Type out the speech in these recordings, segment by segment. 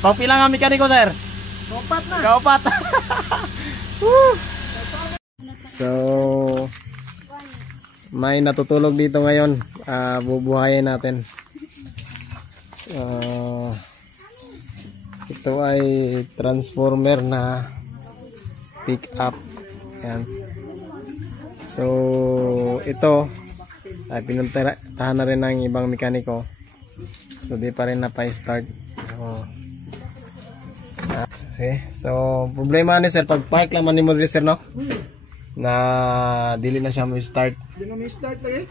Pang pila nga mekaniko, sir? Kaupat na. Kaupat. So, may natutulog dito ngayon. Bubuhayin natin. Ito ay transformer na pick up. Yan. So, ito ay pinuntahan na rin ng ibang mekaniko. So, di pa rin napa-start. So, problema ni sir, pag park lang man ni mo rin sir, no? Na dili na siya mo start. Di na may start lagi.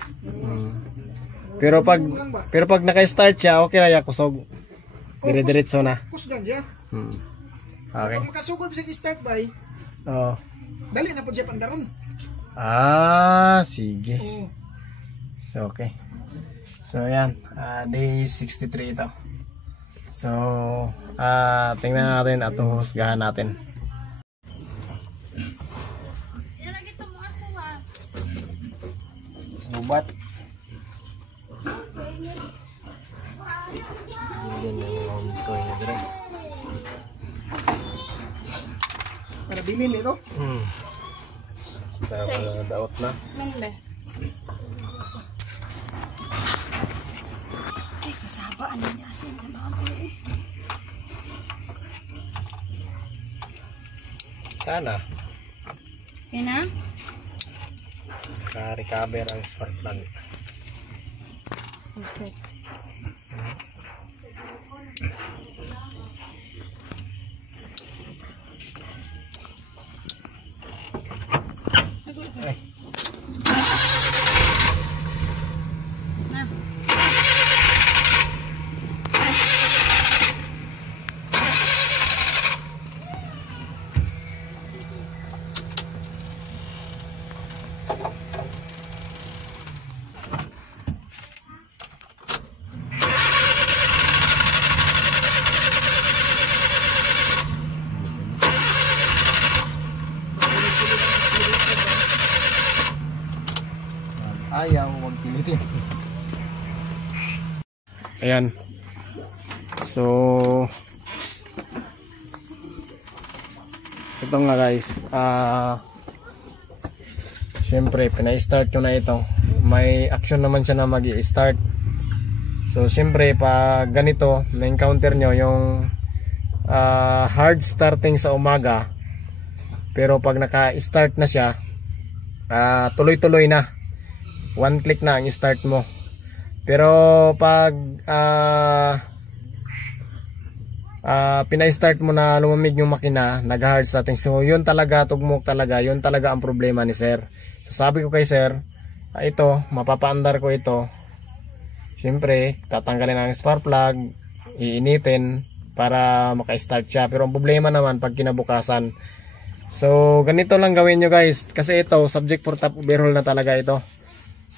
Pero pag naka-start siya, okay ra ya kusog. Dire-diretso na. Kusgan siya. Okay. Kung makasugod sa start by, dali na po siya pandaron. Sige. So, okay. So, yan. Day 63 ito. So, tingnan natin at husgahan natin. Bubat. Yan yung soy niya dire. Para bilin ito. Basta daot na. Manle. Ay, kasabaan niya asin sa mga pili. Sana. Yan na? Ka-recover ang spark plug. Okay. Ayaw magpilitin. Ayan. So, ito nga guys. Siyempre, pina-start ko na ito. May action naman siya na mag-i-start. So, siyempre, pag ganito, na-encounter nyo yung hard starting sa umaga. Pero pag naka-start na siya, tuloy-tuloy na. One click na ang start mo. Pero pag pina-start mo na lumamig yung makina, nag-hard starting. So yun talaga, tugmok talaga. Yun talaga ang problema ni sir. So sabi ko kay sir, ito, mapapaandar ko ito. Siyempre, tatanggalin ang spark plug, iinitin para maka-start siya. Pero ang problema naman pag kinabukasan. So ganito lang gawin nyo guys. Kasi ito, subject for top overhaul na talaga ito.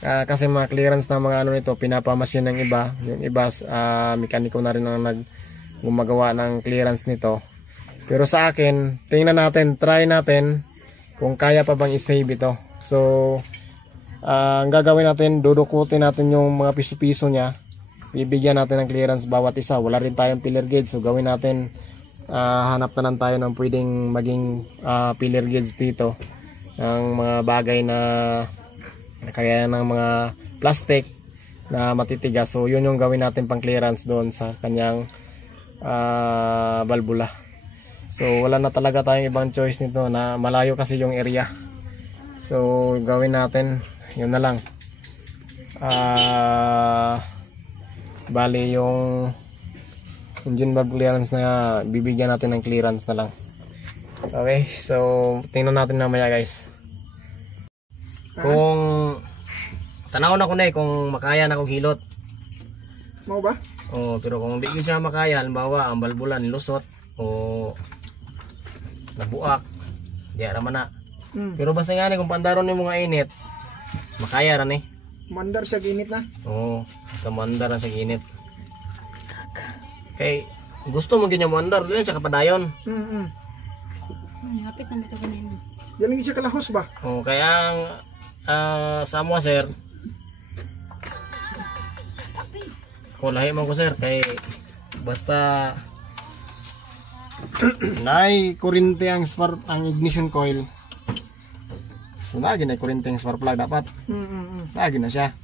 Kasi mga clearance na mga ano nito, pinapamasyon ng iba. Yung iba, mekaniko na rin ang gumagawa ng clearance nito. Pero sa akin, tingnan natin, try natin kung kaya pa bang i-save ito. So, ang gagawin natin, dudukutin natin yung mga piso-piso niya. Bibigyan natin ng clearance bawat isa. Wala rin tayong pillar gauge. So, gawin natin, hanap na lang tayo ng pwedeng maging pillar gauge dito. Ng mga bagay na kaya ng mga plastic na matitigas. So yun yung gawin natin pang clearance doon sa kanyang balbula. So wala na talaga tayong ibang choice nito, na malayo kasi yung area. So gawin natin yun na lang. Bali yung engine valve clearance na bibigyan natin ng clearance na lang. Okay, so tingnan natin mamaya guys. Kung tanaw na ko na kung makaya na kong hilot. Mau ba? Pero kung hindi ko siya makaya, halimbawa ang balbula nilusot o nabuak, di raman na. Pero basta nga kung pandaron ni mga init, makaya ra ni. Mandar sa ginit na. Basta mandar na sa ginit. Kay gusto mo ganyan mandar, dili sa kapadayon. Hapit na ito kanina. Yan lang siya kalahos ba? Kaya sa mo sir, kulahi man ko sir, kay basta Nay kurente ang spark, ang ignition coil. So lagi na kurente ang spark plug dapat. Lagi na siya.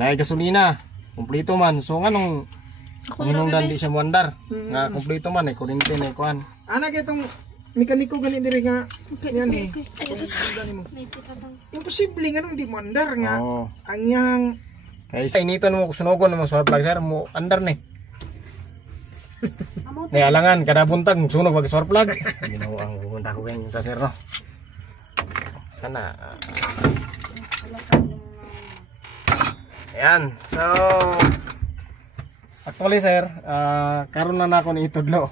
Nay gasolina, kumpleto man. So nganong hinungdan di siya muandar. Nga kumpleto man ay kurente na ikuan. Ana kitong mekaniko gani diri nga yan eh. Imposible nga nung di mo andar nga. Oo. Ang yang Kaya sa initon mo sunugon mo spark plug sir mo andar ni. Nay alangan kada buntag sunog wag spark plug. Ginawa ang gunda ko kay sa sir no. Kana. Ayan. So actually sir, karon na nako ni itudlo.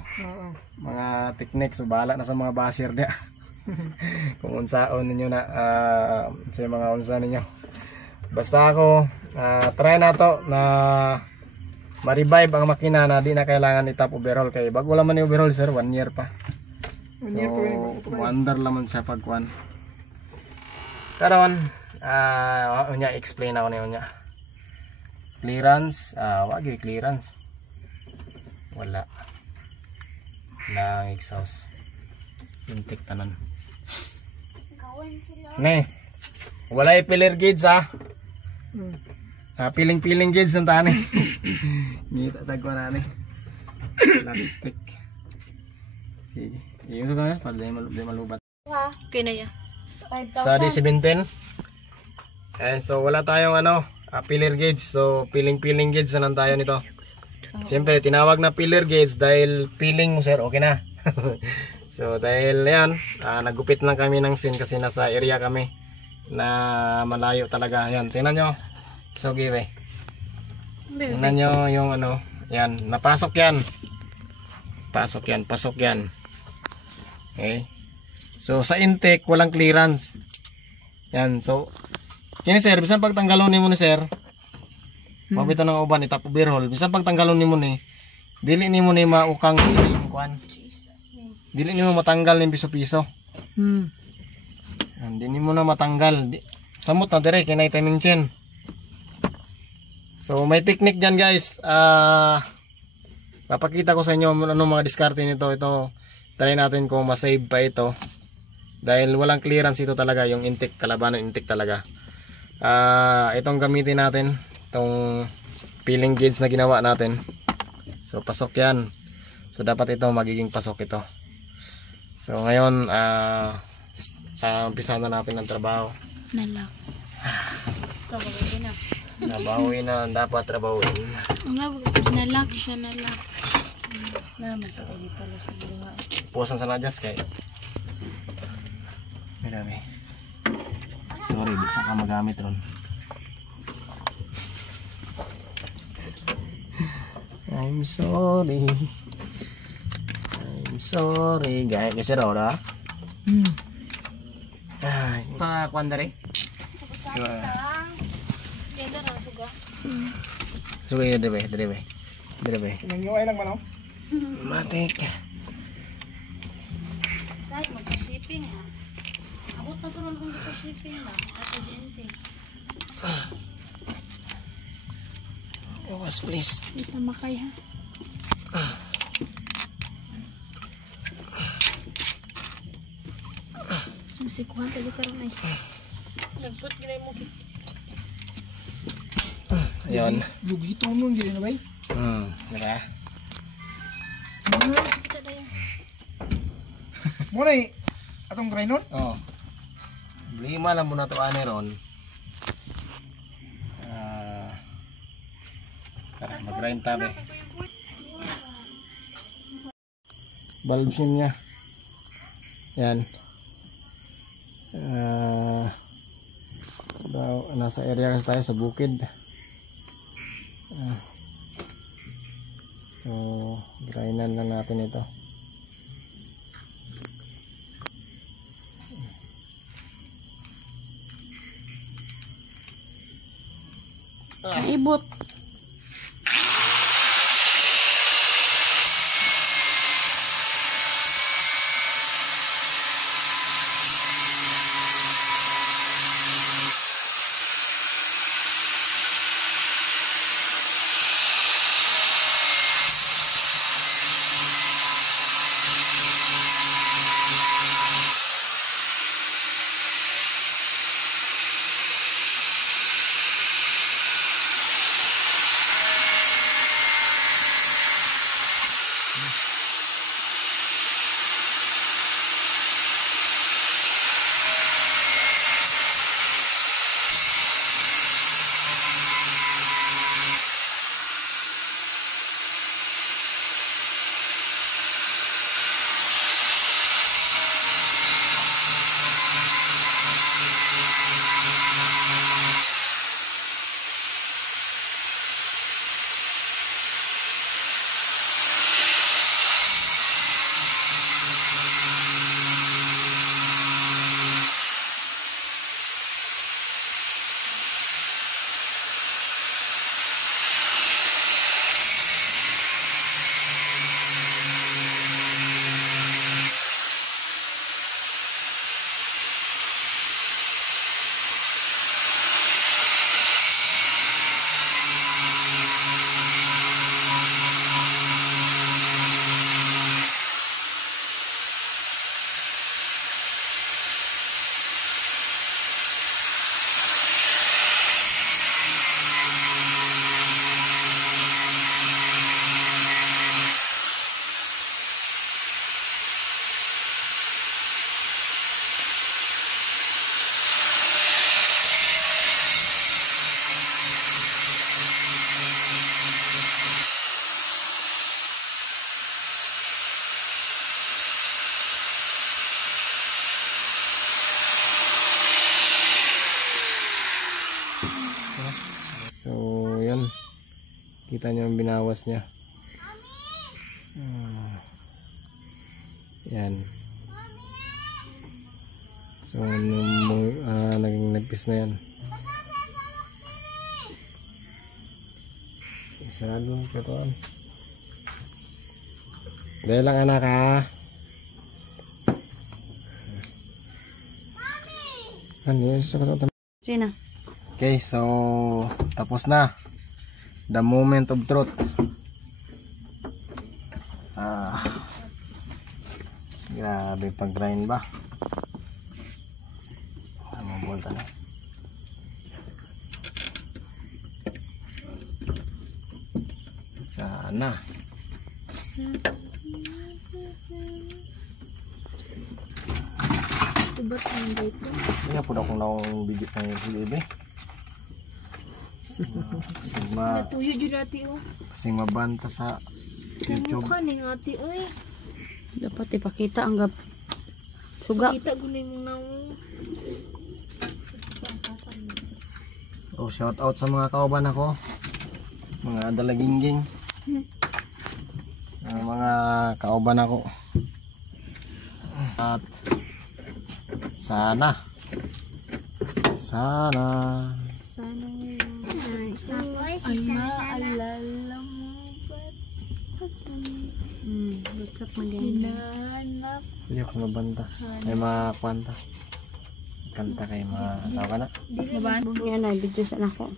Mga techniques so bahala na sa mga basher dia. Kung unsaon ninyo na sa mga unsa ninyo. Basta ako try na to na ma-revive ang makina na di na kailangan ni top overhaul kay bago wala man ni overhaul sir 1 year pa. 1 year So under laman sa pagkuan. Karon unya explain ako niyo nya. Clearance, wag clearance. Wala. Lang exhaust. Intake tanan. Ne. Wala i-filler gauge ha. Piling-piling gauge ang tani. Ngita tagwa na ni. Plastic. Sige. Yung sa tayo para di malubat. Okay na yan. Sa D17. So wala tayong filler gauge. So piling-piling gauge na lang tayo nito. Siyempre tinawag na filler gauge dahil peeling mo sir, okay na. So dahil yan, nagupit lang kami ng scene kasi nasa area kami na malayo talaga. Yan, tingnan nyo. So give tingnan nyo yung yan, napasok yan. Pasok yan. Okay. So sa intake, walang clearance. Yan, so kini sir, bisan pagtanggalon nimo ni sir, mabito ng uban itap overhaul, bisan pagtanggalon nimo ni, dili nimo ni maukang kuan. Dili nimo matanggal ning piso-piso. Hindi nimo na matanggal. Samot na dire kay nay timing chain. So may technique diyan guys. Papakita ko sa inyo anong mga diskarte nito. Ito try natin kung ma-save pa ito. Dahil walang clearance ito talaga, yung intake, kalabanan intake talaga. Itong gamitin natin, itong peeling gauge na ginawa natin. So pasok yan. So dapat ito magiging pasok ito. So ngayon umpisa na natin ang trabaho. Nalak. Trabahuin na dapat trabahuin. Nalak siya nalak. Naman sa kanya pala sa buha. Pusan sa nadyas kay. Marami. Sorry, di sa ka magamit ron. I'm sorry. Gaya kasi Rora. Ay, sa kwandari. Ganda na suga. Suga dire. Nangyaway lang man Matik. Saan magka-shipping ha? Abot na turon kung magka-shipping na. At agency. Awas please. Ito makay ha. Sumisikuhan tayo karoon ay. Nagput gilay mo. Ayun. Lugito mo hindi na bay. Diba? Kita dayo. Muna atong grainon? Oh. Lima lang muna to ani ron. Tara, mag-grind tabi. Bulb sim niya. Yan. Nasa area kasi tayo sa bukid. So, grindan lang natin ito. Kaibot. Kita nyo yung binawas niya. Yan. So, naging nagpis na yan. Sarado ko ito. Dahil lang anak ha. Ano yun? Sina? Okay, so tapos na. The moment of truth. Grabe pag-grind ba? Ano bolta na? Sana. Tubat ang dito. Hindi nga po na kung naong bigit ng bebe. Natuyo dyan natin oh. Kasing mabanta sa YouTube. Mukha ni ati oy. Dapat ipakita ang gap. Suga. Kita gunay mo na Oh, shout out sa mga kauban ako. Mga dalagingging. Mga kauban ako. At sana alala mo WhatsApp maganda. Hindi ako mabanta. May mga kwanta. Kanta kay mga tao ka na. Yan na, video sa anak ko.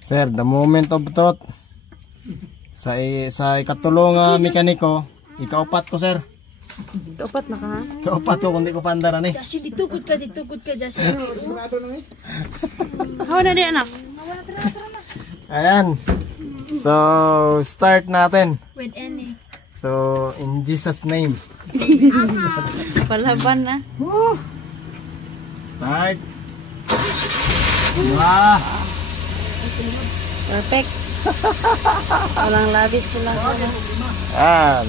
Sir, the moment of truth. Sa ikatulong mekaniko, ikaupat ko sir. Kaupat na ka ha? Ikaupat ko kung di ko pandaran eh. Joshua, ditugod ka, Joshua. Hawa na di anak. Ayan. So, start natin. With any. So, in Jesus name. Palaban na. Start. Wah. Perfect. Walang labis sila. Ayan.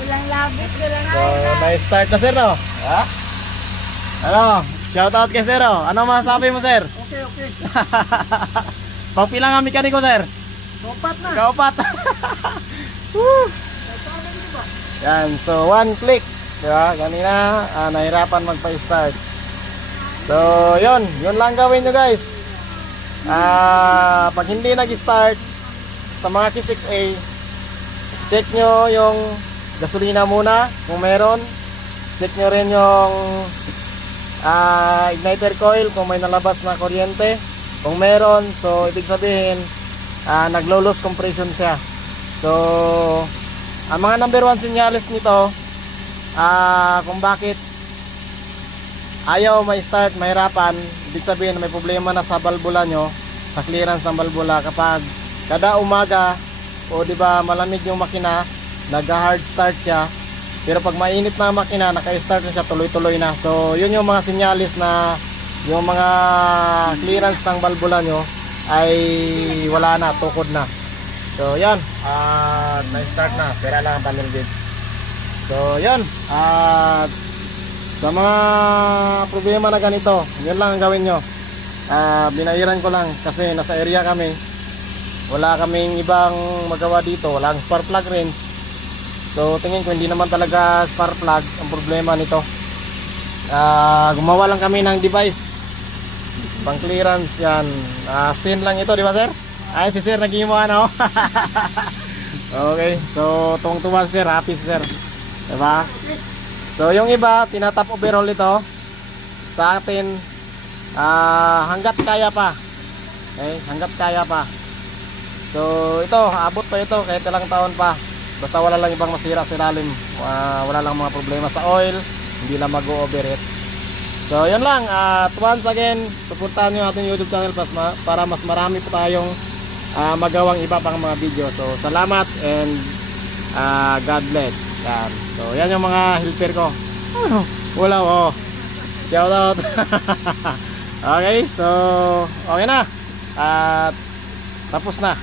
Walang labis sila. So, na-start na sir, no? Ha? Ano? Shout out kay sir, no? Ano masasabi mo, sir? Okay. Pagpila nga mekaniko, sir? Kaupat na. Kaupat. Yan, so one click. Diba? Kanina, nahirapan magpa-start. So, yun lang gawin nyo guys. Pag hindi nag-start sa mga K6A, check nyo yung gasolina muna kung meron. Check nyo rin yung igniter coil kung may nalabas na kuryente. Kung meron, so ibig sabihin naglo-lose compression siya. So ang mga number 1 senyales nito kung bakit ayaw may start, mahirapan, ibig sabihin may problema na sa balbula nyo, sa clearance ng balbula. Kapag kada umaga o di ba malamig yung makina, nag-hard start siya, pero pag mainit na makina, naka-start na siya, tuloy-tuloy na. So yun yung mga senyalis na yung mga clearance ng balbula nyo ay wala na, tukod na. So yan, na-start na, sira lang ang panel gauge. So yan, sa mga problema na ganito, yun lang ang gawin nyo. Binairan ko lang kasi nasa area kami, wala kaming ibang magawa dito, walang spark plug wrench. So tingin ko hindi naman talaga spark plug ang problema nito. Gumawa lang kami ng device pang clearance yan. Sin lang ito, di ba sir? Ay si sir nag-iimuha no. Okay, so tuwang-tuwa si sir, happy si sir, diba? So yung iba tinatap overall ito. Sa atin hanggat kaya pa. Okay, hanggat kaya pa. So ito, abot pa ito kahit ilang taon pa. Basta wala lang ibang masira sa ilalim, wala lang mga problema sa oil, hindi lang mag-overheat. So yun lang, at once again, suportahan nyo ating YouTube channel para mas marami po tayong magawang iba pang mga video. So salamat and God bless. Yan. So yan yung mga helper ko. Wala oh. Shout out. Okay, so okay na. At tapos na.